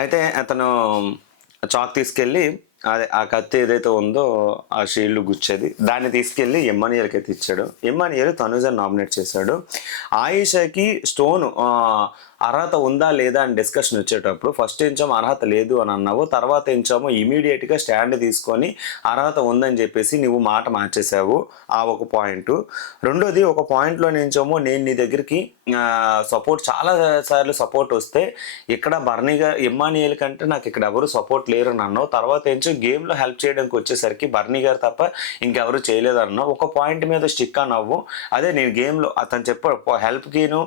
అయితే అతను చాక్ తీసుకెళ్ళి అదే ఆ కత్తి ఏదైతే ఉందో ఆ షీల్డ్ గుచ్చేది దాన్ని తీసుకెళ్ళి ఎమ్మానియల్కి అయితే ఇచ్చాడు. ఎమ్మానియల్ తనుజని నామినేట్ చేశాడు. ఆయిషాకి స్టోన్ అర్హత ఉందా లేదా అని డిస్కషన్ వచ్చేటప్పుడు ఫస్ట్ ఏంచేమో అర్హత లేదు అని అన్నావు, తర్వాత ఏంచేమో ఇమీడియట్గా స్టాండ్ తీసుకొని అర్హత ఉందని చెప్పేసి నువ్వు మాట మార్చేసావు. ఆ ఒక పాయింట్. రెండోది ఒక పాయింట్లో నుంచేమో నేను నీ దగ్గరికి సపోర్ట్ చాలా సార్లు సపోర్ట్ వస్తే ఇక్కడ బర్నీగా ఎమ్మానియల్ కంటే నాకు ఇక్కడ ఎవరు సపోర్ట్ లేరు అని అన్నావు. తర్వాత ఏంచో గేమ్లో హెల్ప్ చేయడానికి వచ్చేసరికి బర్నీ గారు తప్ప ఇంకెవరు చేయలేదు అన్నావు. ఒక పాయింట్ మీద స్టిక్ అన్నావు. అదే నేను గేమ్లో అతను చెప్పాడు హెల్ప్కిను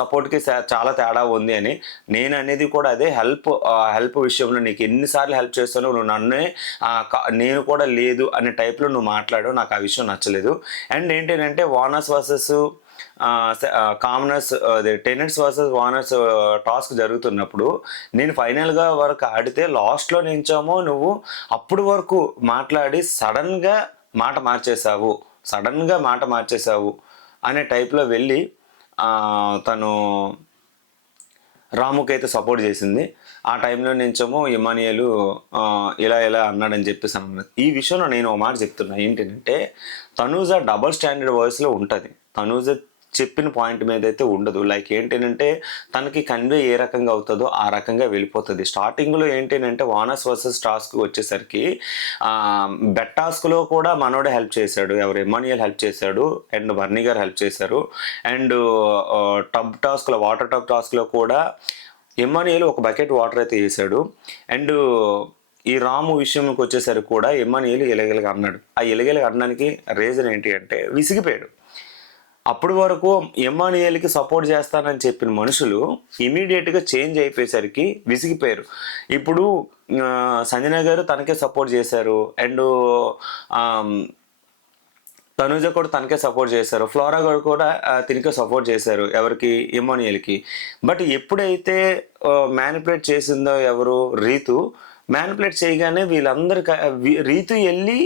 సపోర్ట్కి చాలా తేడా ఉంది అని. నేను అనేది కూడా అదే హెల్ప్ విషయంలో నీకు ఎన్నిసార్లు హెల్ప్ చేస్తాను, నువ్వు నన్నే నేను కూడా లేదు అనే టైప్లో నువ్వు మాట్లాడు. నాకు ఆ విషయం నచ్చలేదు. అండ్ ఏంటంటే వానర్స్ వర్సెస్ కామనర్స్ అదే టెనెంట్స్ వర్సెస్ వానర్స్ టాస్క్ జరుగుతున్నప్పుడు నేను ఫైనల్గా వరకు ఆడితే లాస్ట్లో నుంచేమో నువ్వు అప్పుడు వరకు మాట్లాడి సడన్గా మాట మార్చేసావు అనే టైప్లో వెళ్ళి తను రాముకి అయితే సపోర్ట్ చేసింది. ఆ టైంలో నుంచేమో ఇమానియలు ఇలా అన్నాడని చెప్పేసి అన్నది. ఈ విషయంలో నేను ఒక మాట చెప్తున్నా ఏంటంటే తనూజ డబల్ స్టాండర్డ్ వాయిస్లో ఉంటుంది. తనూజ చెప్పిన పాయింట్ మీద అయితే ఉండదు. లైక్ ఏంటంటే తనకి కన్వే ఏ రకంగా అవుతుందో ఆ రకంగా వెళ్ళిపోతుంది. స్టార్టింగ్లో ఏంటంటే వానర్స్ వర్సెస్ టాస్క్ వచ్చేసరికి బెట్ టాస్క్లో కూడా మనోడే హెల్ప్ చేశాడు. ఎవరు ఎమానియల్ హెల్ప్ చేశాడు అండ్ బర్నీ గారు హెల్ప్ చేశారు. అండ్ టబ్ టాస్క్లో వాటర్ టబ్ టాస్క్లో కూడా ఎమానియల్ ఒక బకెట్ వాటర్ అయితే వేసాడు. అండ్ ఈ రాము విషయంకి వచ్చేసరికి కూడా ఎమానియల్ ఎలగెలగా అన్నాడు. ఆ ఎలగెలగా అనడానికి రీజన్ ఏంటి అంటే విసిగిపోయాడు. అప్పటి వరకు ఎమ్మానియల్కి సపోర్ట్ చేస్తానని చెప్పిన మనుషులు ఇమీడియట్గా చేంజ్ అయిపోయేసరికి విసిగిపోయారు. ఇప్పుడు సంజన గారు తనకే సపోర్ట్ చేశారు అండ్ తనుజ కూడా తనకే సపోర్ట్ చేశారు. ఫ్లోరా గారు కూడా తినకే సపోర్ట్ చేశారు. ఎవరికి? ఎమ్మానియల్కి. బట్ ఎప్పుడైతే మ్యానిపులేట్ చేసిందో ఎవరు? రీతు. మ్యానిపులేట్ చేయగానే వీళ్ళందరికీ రీతు వెళ్ళి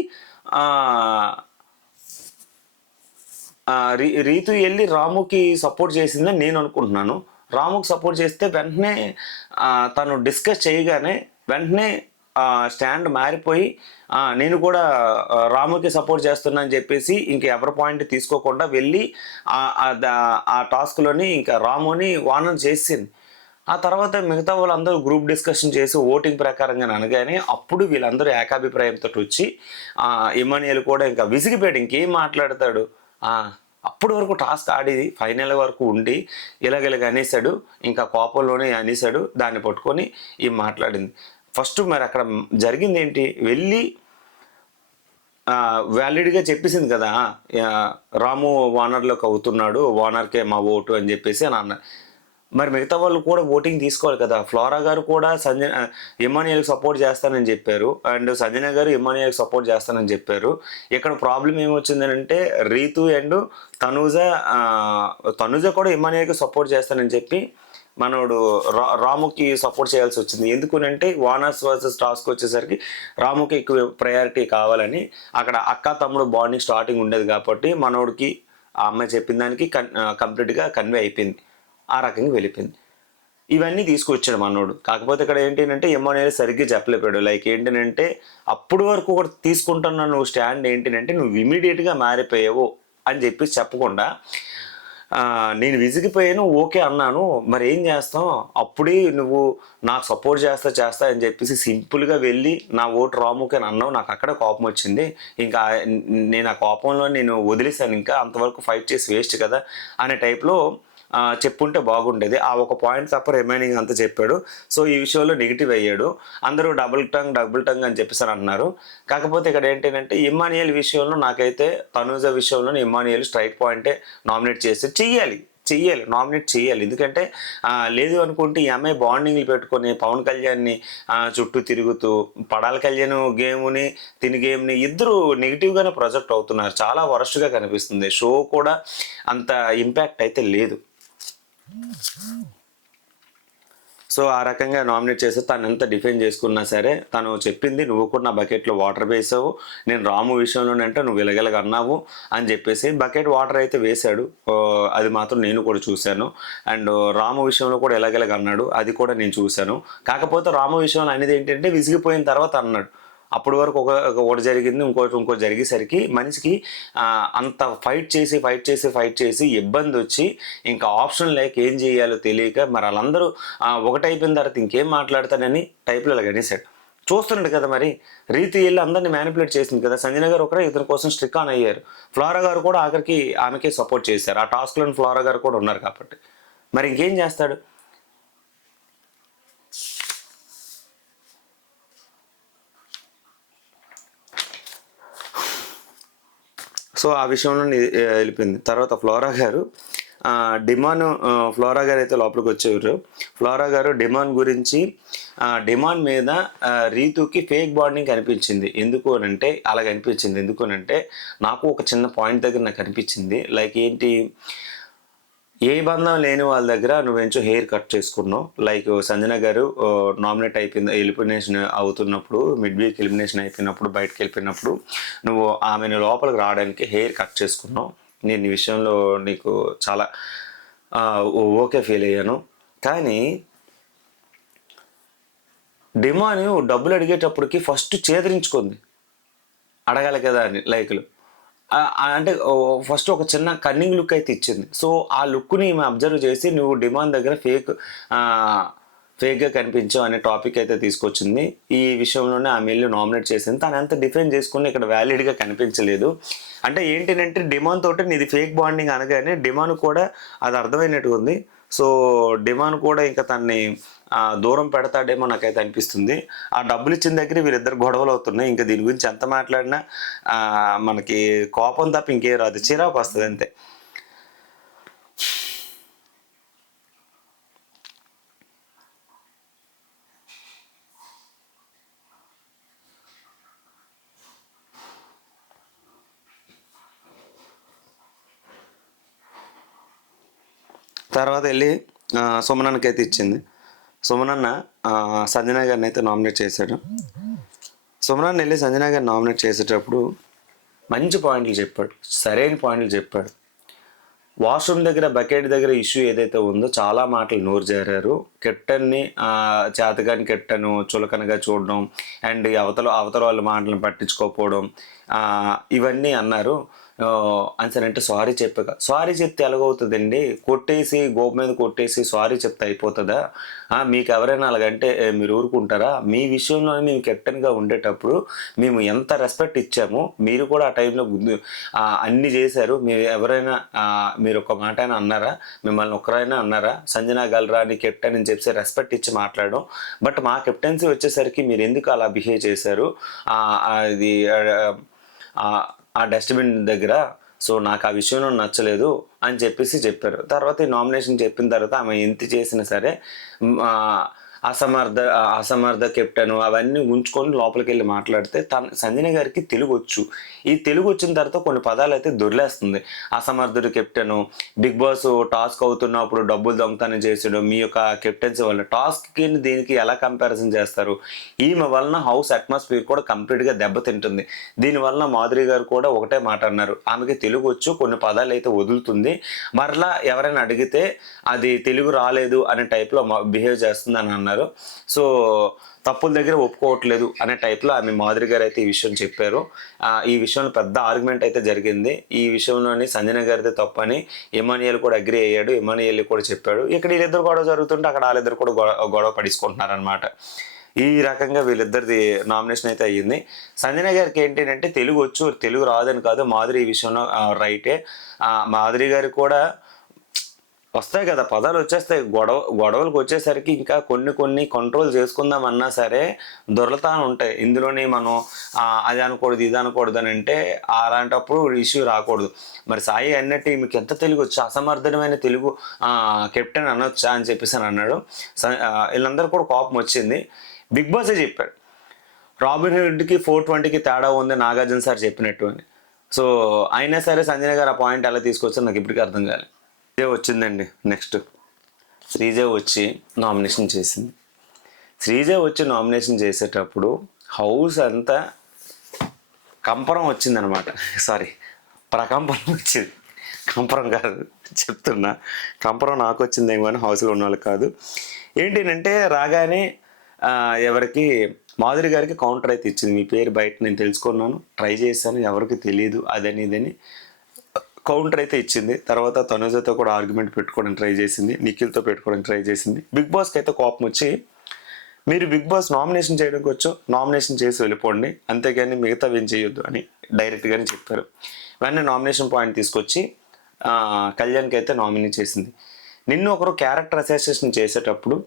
రీతు వెళ్ళి రాముకి సపోర్ట్ చేసిందని నేను అనుకుంటున్నాను. రాముకి సపోర్ట్ చేస్తే వెంటనే తను డిస్కస్ చేయగానే వెంటనే స్టాండ్ మారిపోయి నేను కూడా రాముకి సపోర్ట్ చేస్తున్నా అని చెప్పేసి ఇంకా ఎవరి పాయింట్ తీసుకోకుండా వెళ్ళి ఆ టాస్క్లోని ఇంకా రాముని వార్నర్ చేసింది. ఆ తర్వాత మిగతా వాళ్ళందరూ గ్రూప్ డిస్కషన్ చేసి ఓటింగ్ ప్రకారంగా అనగానే అప్పుడు వీళ్ళందరూ ఏకాభిప్రాయంతో వచ్చి ఇమానియల్ కూడా ఇంకా విసిగిపోయాడు. ఇంకేం మాట్లాడతాడు? అప్పటి వరకు టాస్క్ ఆడి ఫైనల్ వరకు ఉండి ఇలాగ అనేసాడు. ఇంకా కోపంలోనే అనేసాడు. దాన్ని పట్టుకొని ఈ మాట్లాడింది. ఫస్ట్ మరి అక్కడ జరిగింది ఏంటి? వెళ్ళి వ్యాలిడ్గా చెప్పేసింది కదా, రాము వానర్లోకి అవుతున్నాడు, వానర్కే మా ఓటు అని చెప్పేసి అని అన్న. మరి మిగతా వాళ్ళు కూడా ఓటింగ్ తీసుకోవాలి కదా. ఫ్లోరా గారు కూడా ఇమానియల్కి సపోర్ట్ చేస్తానని చెప్పారు అండ్ సంజన గారు ఇమానియల్కి సపోర్ట్ చేస్తానని చెప్పారు. ఇక్కడ ప్రాబ్లం ఏమొచ్చిందని అంటే రీతు అండ్ తనుజ కూడా ఇమానియల్కి సపోర్ట్ చేస్తానని చెప్పి మనోడు రాముకి సపోర్ట్ చేయాల్సి వచ్చింది. ఎందుకునంటే వానర్స్ వర్సెస్ టాస్క్ వచ్చేసరికి రాముకి ఎక్కువ ప్రయారిటీ కావాలని అక్కడ అక్క తమ్ముడు బాండింగ్ స్టార్టింగ్ ఉండేది కాబట్టి మనోడికి ఆ అమ్మాయి చెప్పిన దానికి కంప్లీట్గా కన్వే అయిపోయింది. ఆ రకంగా వెళ్ళిపోయింది. ఇవన్నీ తీసుకొచ్చాడు మనోడు. కాకపోతే ఇక్కడ ఏంటంటే ఎమ్మానియల్ సరిగ్గా చెప్పలేపాడు. లైక్ ఏంటంటే అప్పుడు వరకు కూడా తీసుకుంటున్న నువ్వు స్టాండ్ ఏంటంటే నువ్వు ఇమీడియట్గా మారిపోయావు అని చెప్పి చెప్పకుండా నేను విసిగిపోయాను ఓకే అన్నాను, మరి ఏం చేస్తాం, అప్పుడే నువ్వు నాకు సపోర్ట్ చేస్తా అని చెప్పేసి సింపుల్గా వెళ్ళి నా ఓటు రాముకి అని అన్నావు. నాకు అక్కడ కోపం వచ్చింది. ఇంకా నేను ఆ కోపంలో నేను వదిలేశాను. ఇంకా అంతవరకు ఫైట్ చేసి వేస్ట్ కదా అనే టైప్లో చెప్పుంటే బాగుండేది. ఆ ఒక పాయింట్ తప్ప రిమైనింగ్ అంతా చెప్పాడు. సో ఈ విషయంలో నెగిటివ్ అయ్యాడు. అందరూ డబుల్ టంగ్ అని చెప్పేసి అన్నారు. కాకపోతే ఇక్కడ ఏంటంటే ఇమానియల్ విషయంలో నాకైతే తనూజ విషయంలో ఇమానియల్ స్ట్రైట్ పాయింటే నామినేట్ చేసి నామినేట్ చేయాలి. ఎందుకంటే లేదు అనుకుంటే ఈ అమ్మాయి బాండింగ్లు పెట్టుకొని పవన్ కళ్యాణ్ని చుట్టూ తిరుగుతూ పడాల కళ్యాణ్ గేమ్ని తిని గేమ్ని ఇద్దరు నెగిటివ్గానే ప్రొజెక్ట్ అవుతున్నారు. చాలా వరస్ట్గా కనిపిస్తుంది. షో కూడా అంత ఇంపాక్ట్ అయితే లేదు. సో ఆ రకంగా నామినేట్ చేస్తే తను ఎంత డిఫెండ్ చేసుకున్నా సరే తను చెప్పింది, నువ్వు కూడా నా బకెట్లో వాటర్ వేసావు, నేను రాము విషయంలోనే అంటే నువ్వు ఇలగలగా అన్నావు అని చెప్పేసి బకెట్ వాటర్ అయితే వేశాడు. అది మాత్రం నేను కూడా చూశాను. అండ్ రాము విషయంలో కూడా ఇలగలగా అన్నాడు, అది కూడా నేను చూశాను. కాకపోతే రాము విషయంలో అనేది ఏంటంటే విసిగిపోయిన తర్వాత అన్నాడు. అప్పటి వరకు ఒకటి జరిగింది, ఇంకోటి జరిగేసరికి మనిషికి అంత ఫైట్ చేసి ఇబ్బంది వచ్చి ఇంకా ఆప్షన్ లేక ఏం చేయాలో తెలియక మరి వాళ్ళందరూ ఒకటైపోయిన తర్వాత ఇంకేం మాట్లాడతానని టైప్లో ఇలా గణేశాడు. చూస్తున్నాడు కదా మరి రీతి వెళ్ళి అందరినీ మ్యానిపులేట్ చేసింది కదా. సంజన గారు ఒకరే ఇతని కోసం స్ట్రిక్ ఆన్ అయ్యారు. ఫ్లోరా గారు కూడా ఆఖరికి ఆమెకే సపోర్ట్ చేశారు. ఆ టాస్క్లో ఫ్లోరా గారు కూడా ఉన్నారు కాబట్టి మరి ఇంకేం చేస్తాడు. సో ఆ విషయంలో వెళ్ళిపోయింది. తర్వాత ఫ్లోరా గారు ఫ్లోరా గారు అయితే లోపలికి వచ్చేవారు. ఫ్లోరా గారు డిమాన్ గురించి డిమాండ్ మీద రీతుకి ఫేక్ బాండింగ్ కనిపించింది. ఎందుకు అనంటే అలాగ అనిపించింది. ఎందుకు అనంటే నాకు ఒక చిన్న పాయింట్ దగ్గర నాకు అనిపించింది. లైక్ ఏంటి, ఏ బంధం లేని వాళ్ళ దగ్గర నువ్వేంచో హెయిర్ కట్ చేసుకున్నావు. లైక్ సంజన గారు నామినేట్ అయిపోయింది, ఎలిమినేషన్ అవుతున్నప్పుడు, మిడ్ వీక్ ఎలిమినేషన్ అయిపోయినప్పుడు, బయటకు వెళ్ళిపోయినప్పుడు నువ్వు ఆమెను లోపలికి రావడానికి హెయిర్ కట్ చేసుకున్నావు. నేను ఈ విషయంలో నీకు చాలా ఓకే ఫీల్ అయ్యాను. కానీ డిమాండ్ డబ్బులు అడిగేటప్పటికి ఫస్ట్ చేదరించుకుంది, అడగాలి కదా అని లైక్లు. అంటే ఫస్ట్ ఒక చిన్న కన్నింగ్ లుక్ అయితే ఇచ్చింది. సో ఆ లుక్ని ఈమె అబ్జర్వ్ చేసి నువ్వు డిమాండ్ దగ్గర ఫేక్గా కనిపించావు అనే టాపిక్ అయితే తీసుకొచ్చింది. ఈ విషయంలోనే ఆమె వెళ్ళి నామినేట్ చేసింది. తను ఎంత డిఫెండ్ చేసుకుని ఇక్కడ వ్యాలిడ్గా కనిపించలేదు. అంటే ఏంటంటే డిమాండ్ తోటి నీది ఫేక్ బాండింగ్ అనగానే డిమాండ్ కూడా అది అర్థమైనట్టుగా ఉంది. సో డిమాండ్ కూడా ఇంకా తన్ని దూరం పెడతాడేమో నాకైతే అనిపిస్తుంది. ఆ డబ్బులు ఇచ్చిన దగ్గర వీరిద్దరు గొడవలు అవుతున్నాయి. ఇంకా దీని గురించి ఎంత మాట్లాడినా మనకి కోపం తప్ప ఇంకేం రాదు, చిరాకు వస్తుంది అంతే. తర్వాత వెళ్ళి సుమనన్నకి అయితే ఇచ్చింది. సుమనన్న సంజన గారిని అయితే నామినేట్ చేశాడు. సుమనన్న వెళ్ళి సంజన గారిని నామినేట్ చేసేటప్పుడు మంచి పాయింట్లు చెప్పాడు, సరైన పాయింట్లు చెప్పాడు. వాష్రూమ్ దగ్గర బకెట్ దగ్గర ఇష్యూ ఏదైతే ఉందో చాలా మాటలు నోరు జారారు. కెప్టెన్ని చేతగాని కెప్టెన్ చులకనగా చూడడం అండ్ అవతల వాళ్ళ మాటలను పట్టించుకోకపోవడం ఇవన్నీ అన్నారు. అంటే సారీ చెప్పాక, సారీ చెప్తే ఎలాగవుతుందండి? కొట్టేసి గోపు మీద కొట్టేసి సారీ చెప్తే అయిపోతుందా? మీకు ఎవరైనా అలాగంటే మీరు ఊరుకుంటారా? మీ విషయంలో మేము కెప్టెన్గా ఉండేటప్పుడు మేము ఎంత రెస్పెక్ట్ ఇచ్చామో మీరు కూడా ఆ టైంలో అన్నీ చేశారు. మీరు ఒక మాట అయినా అన్నారా? మిమ్మల్ని ఒకరైనా అన్నారా? సంజన గల్రా అని కెప్టెన్ అని చెప్పి రెస్పెక్ట్ ఇచ్చి మాట్లాడడం. బట్ మా కెప్టెన్సీ వచ్చేసరికి మీరు ఎందుకు అలా బిహేవ్ చేశారు అది ఆ డస్ట్బిన్ దగ్గర? సో నాకు ఆ విషయంలో నచ్చలేదు అని చెప్పారు. తర్వాత ఈ నామినేషన్ చెప్పిన తర్వాత ఆమె ఎంత చేసినా సరే అసమర్థ కెప్టెన్ అవన్నీ ఉంచుకొని లోపలికి వెళ్ళి మాట్లాడితే సంజన గారికి తెలుగు వచ్చు. ఈ తెలుగు వచ్చిన తర్వాత కొన్ని పదాలు అయితే దొరిలేస్తుంది. అసమర్థుడు కెప్టెను, బిగ్ బాస్ టాస్క్ అవుతున్నప్పుడు డబ్బులు దొంగతనం చేసాడు, మీ యొక్క కెప్టెన్సీ వల్ల టాస్క్కి దీనికి ఎలా కంపారిజన్ చేస్తారు? ఈమె వలన హౌస్ అట్మాస్ఫియర్ కూడా కంప్లీట్గా దెబ్బతింటుంది. దీనివల్ల మాధురి గారు కూడా ఒకటే మాట అన్నారు, ఆమెకి తెలుగు వచ్చు, కొన్ని పదాలు అయితే వదులుతుంది, మరలా ఎవరైనా అడిగితే అది తెలుగు రాలేదు అనే టైప్లో బిహేవ్ చేస్తుంది అని అన్నారు. సో తప్పుల దగ్గర ఒప్పుకోవట్లేదు అనే టైప్లో ఆమె మాధురి గారు అయితే ఈ విషయం చెప్పారు. ఈ విషయంలో పెద్ద ఆర్గ్యుమెంట్ అయితే జరిగింది. ఈ విషయంలోని సంజన గారితే తప్పని ఇమానియల్ కూడా అగ్రి అయ్యాడు. ఇమానియల్ కూడా చెప్పాడు. ఇక్కడ వీళ్ళిద్దరు గొడవ జరుగుతుంటే అక్కడ వాళ్ళిద్దరు కూడా గొడవ పడించుకుంటున్నారనమాట. ఈ రకంగా వీళ్ళిద్దరిది నామినేషన్ అయితే అయ్యింది. సంజన గారికి ఏంటంటే తెలుగు వచ్చు, తెలుగు రాదని కాదు, మాధురి ఈ విషయంలో రైటే. మాధురి గారికి కూడా వస్తాయి కదా, పదాలు వచ్చేస్తాయి. గొడవలకు వచ్చేసరికి ఇంకా కొన్ని కంట్రోల్ చేసుకుందామన్నా సరే దొరలతా ఉంటాయి. ఇందులోని మనం అది అనకూడదు ఇది అనకూడదు అని అంటే అలాంటప్పుడు ఇష్యూ రాకూడదు. మరి సాయి అన్నట్టు మీకు ఎంత తెలుగు వచ్చు, అసమర్థమైన తెలుగు కెప్టెన్ అనొచ్చా అని చెప్పేసి అని అన్నాడు. వీళ్ళందరూ కూడా కోపం వచ్చింది. బిగ్ బాసే చెప్పాడు రాబిన్ హుడ్కి 420కి తేడా ఉంది నాగార్జున సార్ చెప్పినట్టు అని. సో అయినా సరే సంజన గారు ఆ పాయింట్ ఎలా తీసుకొచ్చారు నాకు ఇప్పటికీ అర్థం కాలేదు. ఇదే వచ్చిందండి నెక్స్ట్. శ్రీజ వచ్చి నామినేషన్ చేసింది. శ్రీజ వచ్చి నామినేషన్ చేసేటప్పుడు హౌస్ అంతా కంపరం వచ్చిందనమాట. సారీ, ప్రకంపనం వచ్చింది. కంపరం కాదు చెప్తున్నా, కంపరం నాకు వచ్చిందేమో కానీ హౌస్లో ఉన్న వాళ్ళు కాదు. ఏంటంటే రాగానే ఎవరికి మాధురి గారికి కౌంటర్ అయితే ఇచ్చింది. మీ పేరు బయట నేను తెలుసుకున్నాను, ట్రై చేశాను, ఎవరికి తెలియదు అదని ఇదని కౌంటర్ అయితే ఇచ్చింది. తర్వాత తనుజతో కూడా ఆర్గ్యుమెంట్ పెట్టుకోవడానికి ట్రై చేసింది, నిఖిల్తో పెట్టుకోవడానికి ట్రై చేసింది. బిగ్ బాస్కి అయితే కోపం వచ్చి, మీరు బిగ్ బాస్ నామినేషన్ చేయడానికి వచ్చో నామినేషన్ చేసి వెళ్ళిపోండి, అంతేగాని మిగతావి ఏం చేయొద్దు అని డైరెక్ట్గానే చెప్పారు. వెంటనే నామినేషన్ పాయింట్ తీసుకొచ్చి కళ్యాణ్కి అయితే నామినేట్ చేసింది. నిన్ను ఒకరు క్యారెక్టర్ అసోసియేషన్ చేసేటప్పుడు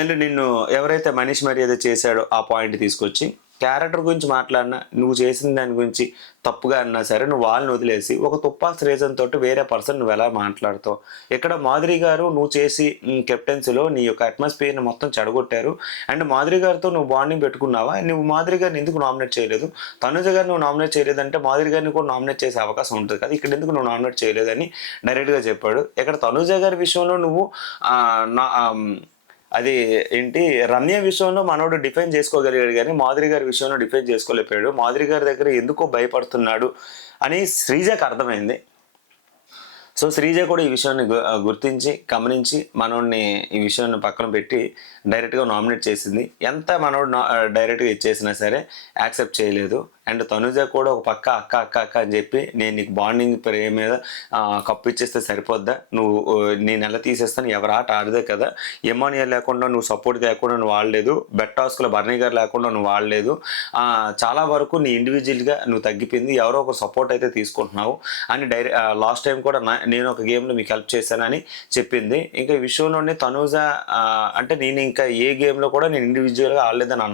అండ్ నిన్ను ఎవరైతే మనీష్ మర్యాద చేశాడో ఆ పాయింట్ తీసుకొచ్చి క్యారెక్టర్ గురించి మాట్లాడినా, నువ్వు చేసిన దాని గురించి తప్పుగా అన్నా సరే నువ్వు వాళ్ళని వదిలేసి ఒక తుప్పాస్ రీజన్ తోటి వేరే పర్సన్ నువ్వు ఎలా మాట్లాడతావు. ఇక్కడ మాధురి గారు నువ్వు చేసి కెప్టెన్సీలో నీ యొక్క అట్మాస్ఫియర్ని మొత్తం చెడగొట్టారు. అండ్ మాధురి గారితో నువ్వు బాండింగ్ పెట్టుకున్నావా, నువ్వు మాధురి గారిని ఎందుకు నామినేట్ చేయలేదు, తనుజ గారిని నువ్వు నామినేట్ చేయలేదంటే మాధురి గారిని కూడా నామినేట్ చేసే అవకాశం ఉంటుంది కదా, ఇక్కడ ఎందుకు నువ్వు నామినేట్ చేయలేదని డైరెక్ట్గా చెప్పాడు. ఇక్కడ తనుజ గారి విషయంలో నువ్వు అది ఏంటి రమ్య విషయంలో మనోడు డిఫెండ్ చేసుకోగలిగాడు కానీ మాధురి గారి విషయంలో డిఫెండ్ చేసుకోలేకపోయాడు. మాధురి గారి దగ్గర ఎందుకో భయపడుతున్నాడు అని శ్రీజకు అర్థమైంది. సో శ్రీజ కూడా ఈ విషయాన్ని గుర్తించి గమనించి మనోడిని ఈ విషయాన్ని పక్కన పెట్టి డైరెక్ట్గా నామినేట్ చేసింది. ఎంత మనోడు డైరెక్ట్గా ఇచ్చేసినా సరే యాక్సెప్ట్ చేయలేదు. అండ్ తనుజ కూడా ఒక పక్క అక్క అక్క అక్క అని చెప్పి, నేను నీకు బాండింగ్ ప్రేమ మీద కప్పు ఇచ్చేస్తే సరిపోద్దా, నువ్వు నేను ఎలా తీసేస్తాను, ఎవరు ఆట ఆడదే కదా, ఎమానియా లేకుండా నువ్వు సపోర్ట్ లేకుండా నువ్వు వాడలేదు, బెట్ టాస్క్లో బర్నీ గారు లేకుండా నువ్వు వాడలేదు, చాలా వరకు నీ ఇండివిజువల్గా నువ్వు తగ్గిపోయింది, ఎవరో ఒక సపోర్ట్ అయితే తీసుకుంటున్నావు అని లాస్ట్ టైం కూడా నేను ఒక గేమ్లో మీకు హెల్ప్ చేశానని చెప్పింది. ఇంకా ఈ విషయంలోనే తనుజ అంటే నేను ఇంకా ఏ గేమ్లో కూడా నేను ఇండివిజువల్గా ఆడలేదని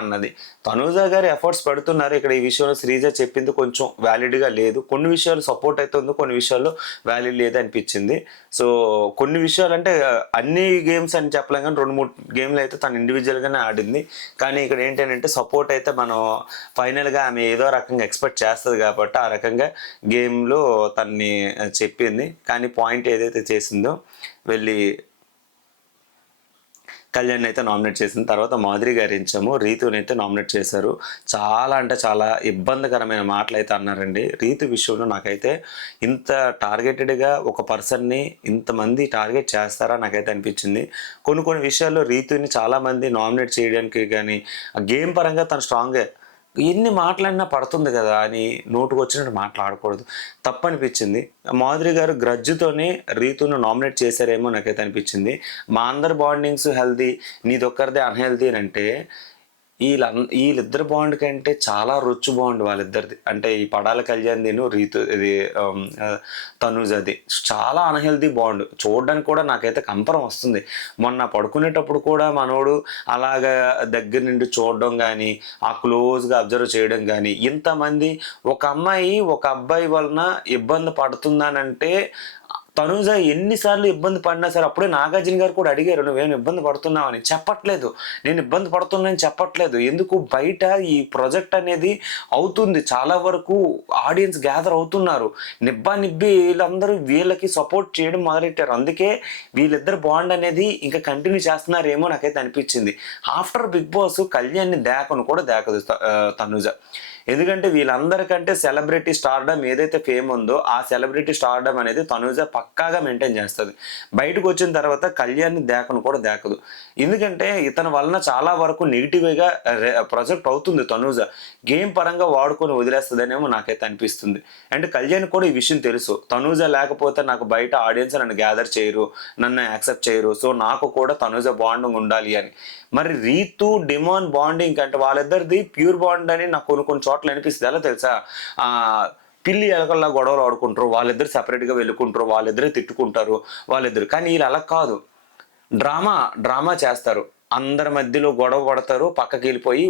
అన్నది. తనుజ గారి ఎఫర్ట్స్ పెడుతున్నారు. ఇక్కడ ఈ విషయంలో శ్రీజ చెప్పింది కొంచెం వ్యాలిడ్గా లేదు, కొన్ని విషయాలు సపోర్ట్ అయితే ఉంది, కొన్ని విషయాల్లో వ్యాలిడ్ లేదు అనిపించింది. సో కొన్ని విషయాలు అంటే అన్ని గేమ్స్ అని చెప్పలేం కానీ 2-3 గేమ్లు అయితే తను ఇండివిజువల్గానే ఆడింది. కానీ ఇక్కడ ఏంటంటే సపోర్ట్ అయితే మనం ఫైనల్గా ఆమె ఏదో రకంగా ఎక్స్పెక్ట్ చేస్తుంది కాబట్టి ఆ రకంగా గేమ్లో తన్ని చెప్పింది. కానీ పాయింట్ ఏదైతే చేసిందో వెళ్ళి కళ్యాణ్ అయితే నామినేట్ చేసిన తర్వాత మాధురి గారు ఇచ్చాము, రీతుని అయితే నామినేట్ చేశారు. చాలా అంటే చాలా ఇబ్బందికరమైన మాటలు అయితే అన్నారండి. రీతు విషయంలో నాకైతే ఇంత టార్గెటెడ్గా ఒక పర్సన్ని ఇంతమంది టార్గెట్ చేస్తారా నాకైతే అనిపించింది. కొన్ని విషయాల్లో రీతుని చాలామంది నామినేట్ చేయడానికి కానీ గేమ్ పరంగా తను స్ట్రాంగే, ఎన్ని మాట్లాడినా పడుతుంది కదా అని నోటుకు వచ్చినట్టు మాట్లాడకూడదు, తప్పనిపించింది. మాధురి గారు గ్రడ్జ్తోనే రీతును నామినేట్ చేశారేమో నాకైతే అనిపించింది. మా అందరి బాండింగ్స్ హెల్దీ, నీదొక్కరిదే అన్హెల్దీ అని అంటే వీళ్ళిద్దరు బాండ్ కంటే చాలా రొచ్చు బాండ్ వాళ్ళిద్దరిది. అంటే ఈ పడాల కళ్యాణ్ రీతు ఇది తనుజది చాలా అన్హెల్దీ బాండ్, చూడడానికి కూడా నాకైతే కంపరం వస్తుంది. మొన్న పడుకునేటప్పుడు కూడా మనోడు అలాగా దగ్గర నుండి చూడడం కానీ ఆ క్లోజ్గా అబ్జర్వ్ చేయడం కానీ, ఇంతమంది ఒక అమ్మాయి ఒక అబ్బాయి వలన ఇబ్బంది పడుతుందనంటే తనుజ ఎన్నిసార్లు ఇబ్బంది పడినా సరే అప్పుడే నాగార్జున గారు కూడా అడిగారు, నువ్వేం ఇబ్బంది పడుతున్నావు అని. చెప్పట్లేదు, నేను ఇబ్బంది పడుతున్నానని చెప్పట్లేదు. ఎందుకు బయట ఈ ప్రాజెక్ట్ అనేది అవుతుంది, చాలా వరకు ఆడియన్స్ గ్యాదర్ అవుతున్నారు, నిబ్బి వీళ్ళందరూ వీళ్ళకి సపోర్ట్ చేయడం మొదలెట్టారు. అందుకే వీళ్ళిద్దరు బాండ్ అనేది ఇంకా కంటిన్యూ చేస్తున్నారేమో నాకైతే అనిపించింది. ఆఫ్టర్ బిగ్ బాస్ కళ్యాణ్ని దేకను కూడా దేకదు తనుజ. ఎందుకంటే వీళ్ళందరికంటే సెలబ్రిటీ స్టార్డమ్ ఏదైతే ఫేమ్ ఉందో ఆ సెలబ్రిటీ స్టార్డమ్ అనేది తనుజ పక్కాగా మెయింటైన్ చేస్తుంది. బయటకు వచ్చిన తర్వాత కళ్యాణ్ని దేకను కూడా దేకదు. ఎందుకంటే ఇతని వలన చాలా వరకు నెగిటివ్గా ప్రొజెక్ట్ అవుతుంది తనుజ. గేమ్ పరంగా వాడుకొని వదిలేస్తుందనేమో నాకైతే అనిపిస్తుంది. అండ్ కళ్యాణ్ కూడా ఈ విషయం తెలుసు, తనుజ లేకపోతే నాకు బయట ఆడియన్స్ నన్ను గ్యాదర్ చేయరు, నన్ను యాక్సెప్ట్ చేయరు, సో నాకు కూడా తనుజ బాండింగ్ ఉండాలి అని. మరి రీతు డిమాండ్ బాండింగ్ అంటే వాళ్ళిద్దరిది ప్యూర్ బాండ్ అని నాకు కొన్ని చోట్ల అనిపిస్తుంది. ఎలా తెలుసా, పిల్లి ఎలకల్లా గొడవలు ఆడుకుంటారు, వాళ్ళిద్దరు సపరేట్గా వెళ్ళుకుంటారు, వాళ్ళిద్దరే తిట్టుకుంటారు వాళ్ళిద్దరు. కానీ వీళ్ళు అలా కాదు, డ్రామా చేస్తారు, అందరి మధ్యలో గొడవ పడతారు, పక్కకి వెళ్ళిపోయి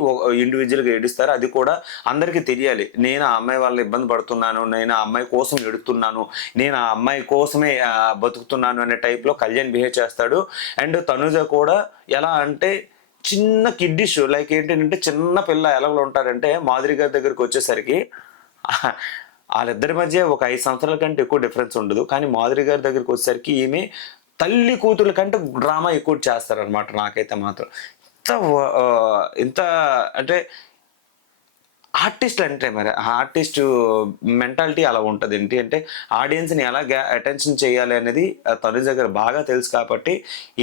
ఇండివిజువల్గా ఏడుస్తారు. అది కూడా అందరికీ తెలియాలి, నేను ఆ అమ్మాయి వల్ల ఇబ్బంది పడుతున్నాను, నేను ఆ అమ్మాయి కోసం ఎడుతున్నాను, నేను ఆ అమ్మాయి కోసమే బతుకుతున్నాను అనే టైప్లో కళ్యాణ్ బిహేవ్ చేస్తాడు. అండ్ తనుజ కూడా ఎలా అంటే చిన్న కిడ్డిష్ లైక్ ఏంటంటే చిన్న పిల్ల ఎలాగో ఉంటారంటే మాధురి గారి దగ్గరికి వచ్చేసరికి వాళ్ళిద్దరి మధ్య ఒక 5 సంవత్సరాల కంటే ఎక్కువ డిఫరెన్స్ ఉండదు. కానీ మాధురి గారి దగ్గరికి వచ్చేసరికి ఈమె తల్లి కూతురు కంటే డ్రామా ఎక్కువ చేస్తారనమాట నాకైతే మాత్రం. ఇంత అంటే ఆర్టిస్ట్ అంటే మరి ఆర్టిస్ట్ మెంటాలిటీ అలా ఉంటుంది. ఏంటి అంటే ఆడియన్స్ని ఎలా అటెన్షన్ చేయాలి అనేది తనుజ గారు బాగా తెలుసు కాబట్టి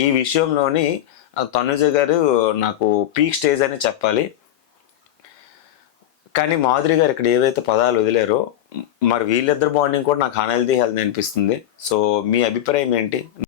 ఈ విషయంలోని తనుజ గారు నాకు పీక్ స్టేజ్ అని చెప్పాలి. కానీ మాధురి గారు ఇక్కడ ఏవైతే పదాలు వదిలేరో మరి వీళ్ళిద్దరు బాండింగ్ కూడా నాకు అన్‌హెల్తీ అనిపిస్తుంది. సో మీ అభిప్రాయం ఏంటి?